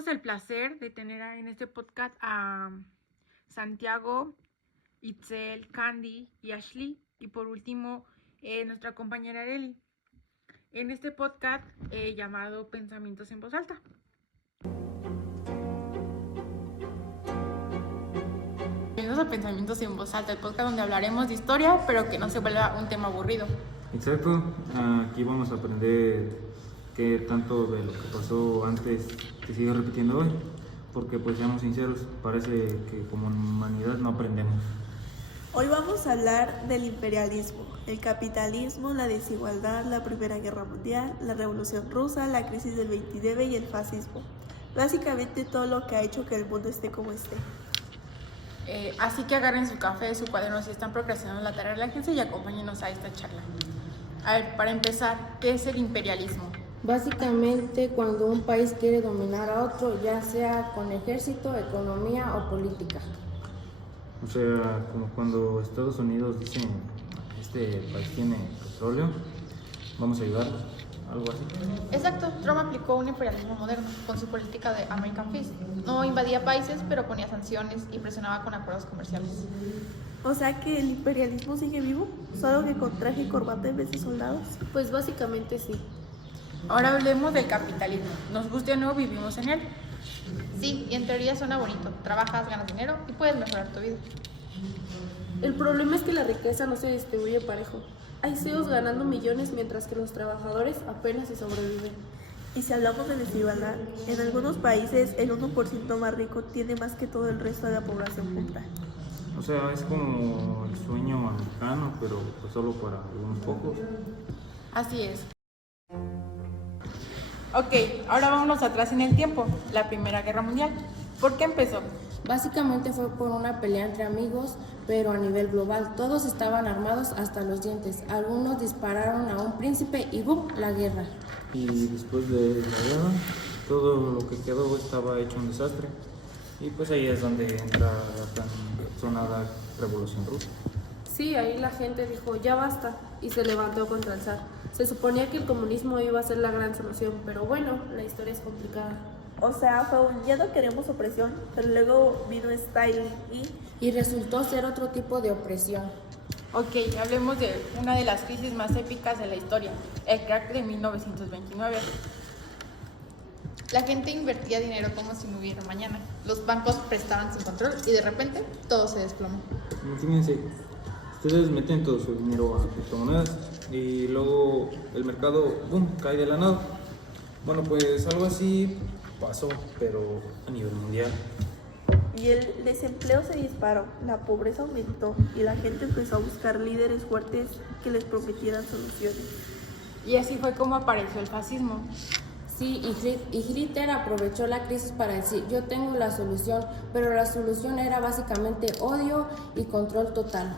Tenemos el placer de tener en este podcast a Santiago, Itzel, Candy y Ashley. Y por último, nuestra compañera Arely. En este podcast llamado Pensamientos en Voz Alta. Bienvenidos a Pensamientos en Voz Alta, el podcast donde hablaremos de historia, pero que no se vuelva un tema aburrido. Exacto, aquí vamos a aprender qué tanto de lo que pasó antes se sigue repitiendo hoy, porque pues seamos sinceros, parece que como humanidad no aprendemos. Hoy vamos a hablar del imperialismo, el capitalismo, la desigualdad, la Primera Guerra Mundial, la Revolución Rusa, la crisis del 29 y el fascismo. Básicamente todo lo que ha hecho que el mundo esté como esté. Así que agarren su café, su cuaderno si están procrastinando la tarea, relájense y acompáñenos a esta charla. A ver, para empezar, ¿qué es el imperialismo? Básicamente, cuando un país quiere dominar a otro, ya sea con ejército, economía o política. O sea, como cuando Estados Unidos dice, este país tiene petróleo, vamos a ayudar, algo así. Exacto, Trump aplicó un imperialismo moderno con su política de American First. No invadía países, pero ponía sanciones y presionaba con acuerdos comerciales. O sea que el imperialismo sigue vivo, solo que con traje y corbata en vez de soldados. Pues básicamente sí. Ahora hablemos del capitalismo. Nos guste o no, vivimos en él. Sí, y en teoría suena bonito. Trabajas, ganas dinero y puedes mejorar tu vida. El problema es que la riqueza no se distribuye parejo. Hay CEOs ganando millones mientras que los trabajadores apenas se sobreviven. Y si hablamos de desigualdad, en algunos países el 1% más rico tiene más que todo el resto de la población junta. O sea, es como el sueño americano, pero pues solo para algunos pocos. Así es. Ok, ahora vámonos atrás en el tiempo, la Primera Guerra Mundial. ¿Por qué empezó? Básicamente fue por una pelea entre amigos, pero a nivel global. Todos estaban armados hasta los dientes. Algunos dispararon a un príncipe y ¡bum!, la guerra. Y después de la guerra, todo lo que quedó estaba hecho un desastre. Y pues ahí es donde entra la tan sonada Revolución Rusa. Sí, ahí la gente dijo, ya basta, y se levantó contra el zar. Se suponía que el comunismo iba a ser la gran solución, pero bueno, la historia es complicada. O sea, fue un ya no queremos opresión, pero luego vino Stalin Y resultó ser otro tipo de opresión. Ok, hablemos de una de las crisis más épicas de la historia, el crack de 1929. La gente invertía dinero como si no hubiera mañana. Los bancos prestaban sin control y de repente todo se desplomó. Imagínense, ustedes meten todo su dinero a criptomonedas y luego el mercado, ¡boom!, cae de la nada. Bueno, pues algo así pasó, pero a nivel mundial. y el desempleo se disparó, la pobreza aumentó y la gente empezó a buscar líderes fuertes que les prometieran soluciones. Y así fue como apareció el fascismo. Sí, y Hitler aprovechó la crisis para decir, yo tengo la solución, pero la solución era básicamente odio y control total.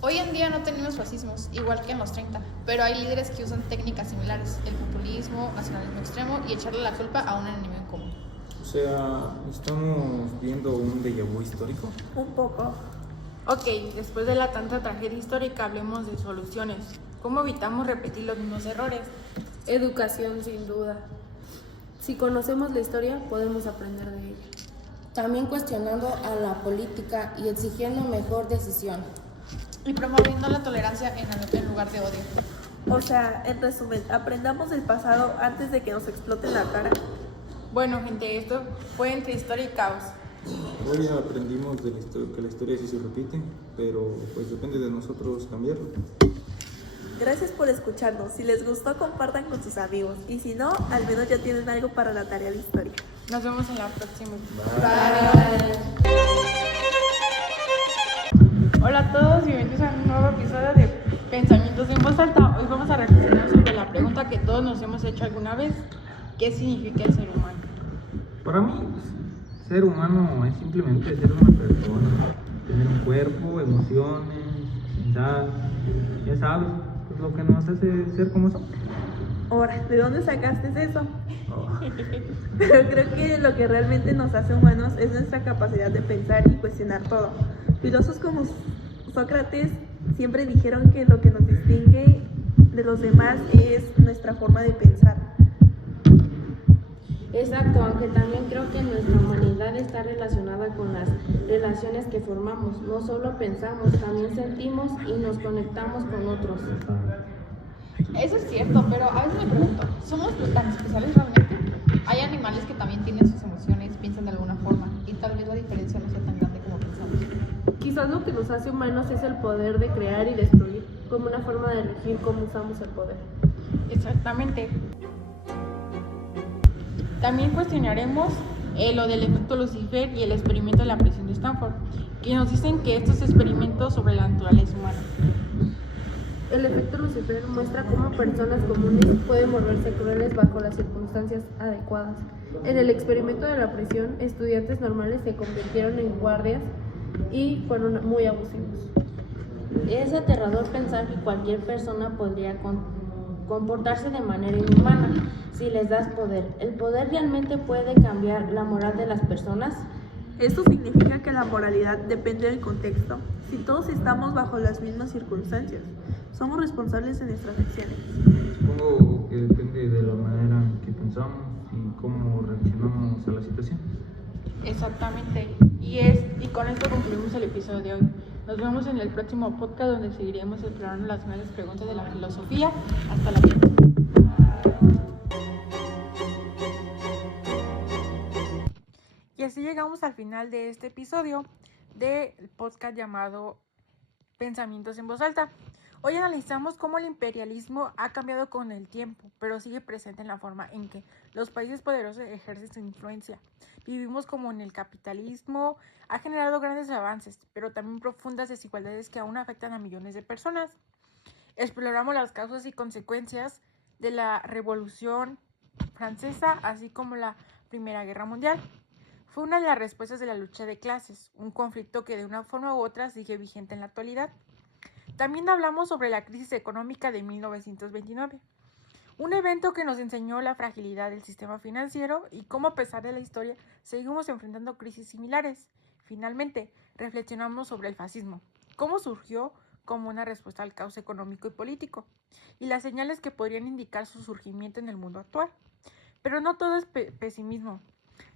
Hoy en día no tenemos fascismos, igual que en los 30, pero hay líderes que usan técnicas similares, el populismo, nacionalismo extremo y echarle la culpa a un enemigo en común. O sea, estamos viendo un déjà vu histórico. Un poco. Ok, después de la tanta tragedia histórica, hablemos de soluciones. ¿Cómo evitamos repetir los mismos errores? Educación, sin duda. Si conocemos la historia, podemos aprender de ella. También cuestionando a la política y exigiendo mejor decisión. Y promoviendo la tolerancia en lugar de odio. O sea, en resumen, aprendamos del pasado antes de que nos explote la cara. Bueno, gente, esto fue entre historia y caos. Hoy aprendimos de que la historia sí se repite, pero pues depende de nosotros cambiarlo. Gracias por escucharnos. Si les gustó, compartan con sus amigos. Y si no, al menos ya tienen algo para la tarea de historia. Nos vemos en la próxima. Bye. Hola a todos y bienvenidos a un nuevo episodio de Pensamientos en Voz Alta. Hoy vamos a reflexionar sobre la pregunta que todos nos hemos hecho alguna vez. ¿Qué significa el ser humano? Para mí, ser humano es simplemente ser una persona, tener un cuerpo, emociones, pensar, ya sabes, pues lo que nos hace ser como somos. Ahora, ¿de dónde sacaste eso? Oh. Pero creo que lo que realmente nos hace humanos es nuestra capacidad de pensar y cuestionar todo. Filósofos como Sócrates siempre dijeron que lo que nos distingue de los demás es nuestra forma de pensar. Exacto, aunque también creo que nuestra humanidad está relacionada con las relaciones que formamos. No solo pensamos, también sentimos y nos conectamos con otros. Eso es cierto, pero a veces me pregunto, ¿somos tan especiales realmente? Hay animales que también tienen sus emociones, piensan de alguna forma, y tal vez la diferencia no sea tan grande como pensamos. Quizás lo que nos hace humanos es el poder de crear y destruir, como una forma de elegir cómo usamos el poder. Exactamente. También cuestionaremos lo del efecto Lucifer y el experimento de la prisión de Stanford, que nos dicen que estos experimentos sobre la naturaleza humana. El efecto Lucifer muestra cómo personas comunes pueden volverse crueles bajo las circunstancias adecuadas. En el experimento de la prisión, estudiantes normales se convirtieron en guardias y fueron muy abusivos. Es aterrador pensar que cualquier persona podría comportarse de manera inhumana si les das poder. ¿El poder realmente puede cambiar la moral de las personas? Esto significa que la moralidad depende del contexto. Si todos estamos bajo las mismas circunstancias, somos responsables de nuestras acciones. Supongo que depende de la manera en que pensamos y cómo reaccionamos a la situación. Exactamente. Y con esto concluimos el episodio de hoy. Nos vemos en el próximo podcast donde seguiremos explorando las grandes preguntas de la filosofía. Hasta la próxima. Y así llegamos al final de este episodio del podcast llamado Pensamientos en voz alta. Hoy analizamos cómo el imperialismo ha cambiado con el tiempo, pero sigue presente en la forma en que los países poderosos ejercen su influencia. Vivimos como en el capitalismo, ha generado grandes avances, pero también profundas desigualdades que aún afectan a millones de personas. Exploramos las causas y consecuencias de la Revolución Francesa, así como la Primera Guerra Mundial. Fue una de las respuestas de la lucha de clases, un conflicto que de una forma u otra sigue vigente en la actualidad. También hablamos sobre la crisis económica de 1929, un evento que nos enseñó la fragilidad del sistema financiero y cómo a pesar de la historia seguimos enfrentando crisis similares. Finalmente, reflexionamos sobre el fascismo, cómo surgió como una respuesta al caos económico y político, y las señales que podrían indicar su surgimiento en el mundo actual. Pero no todo es pesimismo.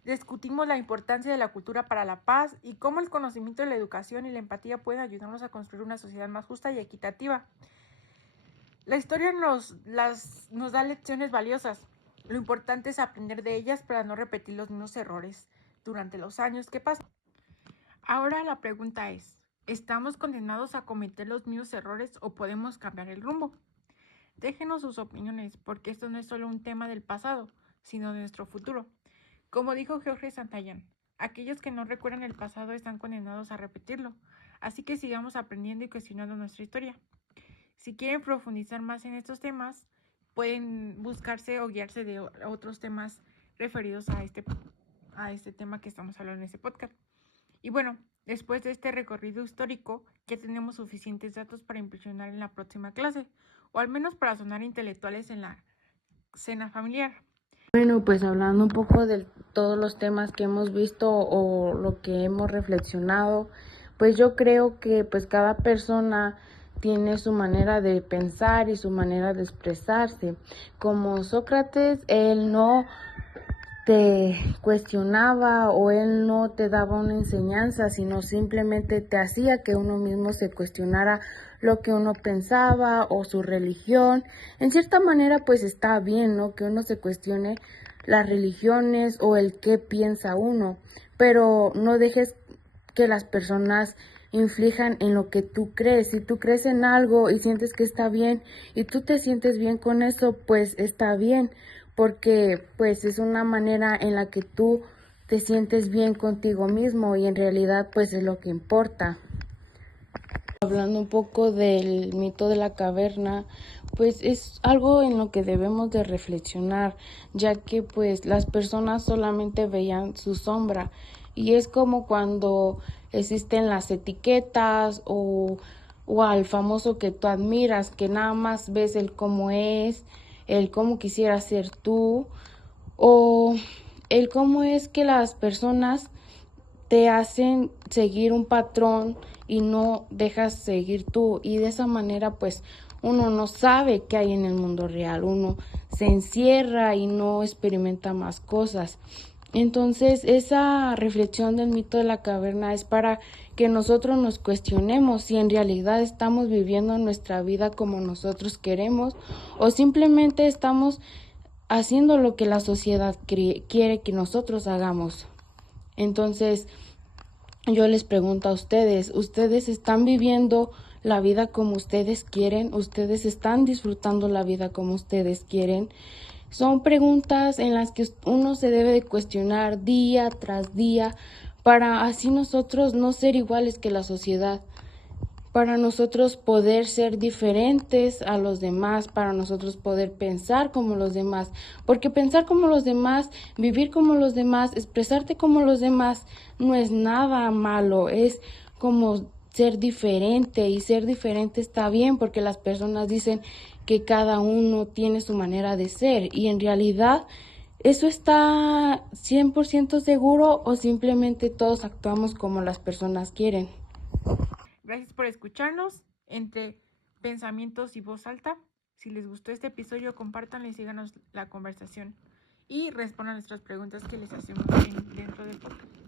Discutimos la importancia de la cultura para la paz y cómo el conocimiento de la educación y la empatía pueden ayudarnos a construir una sociedad más justa y equitativa. La historia nos da lecciones valiosas. Lo importante es aprender de ellas para no repetir los mismos errores durante los años que pasan. Ahora la pregunta es, ¿estamos condenados a cometer los mismos errores o podemos cambiar el rumbo? Déjenos sus opiniones, porque esto no es solo un tema del pasado, sino de nuestro futuro. Como dijo George Santayán, aquellos que no recuerdan el pasado están condenados a repetirlo, así que sigamos aprendiendo y cuestionando nuestra historia. Si quieren profundizar más en estos temas, pueden buscarse o guiarse de otros temas referidos a este tema que estamos hablando en este podcast. Y bueno, después de este recorrido histórico, ya tenemos suficientes datos para impresionar en la próxima clase, o al menos para sonar intelectuales en la cena familiar. Bueno, pues hablando un poco de todos los temas que hemos visto o lo que hemos reflexionado, pues yo creo que pues cada persona tiene su manera de pensar y su manera de expresarse. Como Sócrates, él no te cuestionaba o él no te daba una enseñanza, sino simplemente te hacía que uno mismo se cuestionara lo que uno pensaba o su religión. En cierta manera pues está bien, ¿no? Que uno se cuestione las religiones o el qué piensa uno, pero no dejes que las personas inflijan en lo que tú crees. Si tú crees en algo y sientes que está bien y tú te sientes bien con eso, pues está bien, porque pues es una manera en la que tú te sientes bien contigo mismo y en realidad pues es lo que importa. Hablando un poco del mito de la caverna, pues es algo en lo que debemos de reflexionar, ya que pues las personas solamente veían su sombra y es como cuando existen las etiquetas o al famoso que tú admiras, que nada más ves el cómo es, el cómo quisiera ser tú o el cómo es que las personas te hacen seguir un patrón y no dejas seguir tú, y de esa manera pues uno no sabe qué hay en el mundo real, uno se encierra y no experimenta más cosas. Entonces, esa reflexión del mito de la caverna es para que nosotros nos cuestionemos si en realidad estamos viviendo nuestra vida como nosotros queremos o simplemente estamos haciendo lo que la sociedad quiere que nosotros hagamos. Entonces, yo les pregunto a ustedes, ¿ustedes están viviendo la vida como ustedes quieren? ¿Ustedes están disfrutando la vida como ustedes quieren? Son preguntas en las que uno se debe de cuestionar día tras día para así nosotros no ser iguales que la sociedad, para nosotros poder ser diferentes a los demás, para nosotros poder pensar como los demás, porque pensar como los demás, vivir como los demás, expresarte como los demás no es nada malo, es como ser diferente, y ser diferente está bien porque las personas dicen que cada uno tiene su manera de ser y en realidad eso está 100% seguro o simplemente todos actuamos como las personas quieren. Gracias por escucharnos entre pensamientos y voz alta. Si les gustó este episodio, compártanlo y síganos la conversación y respondan nuestras preguntas que les hacemos dentro del podcast.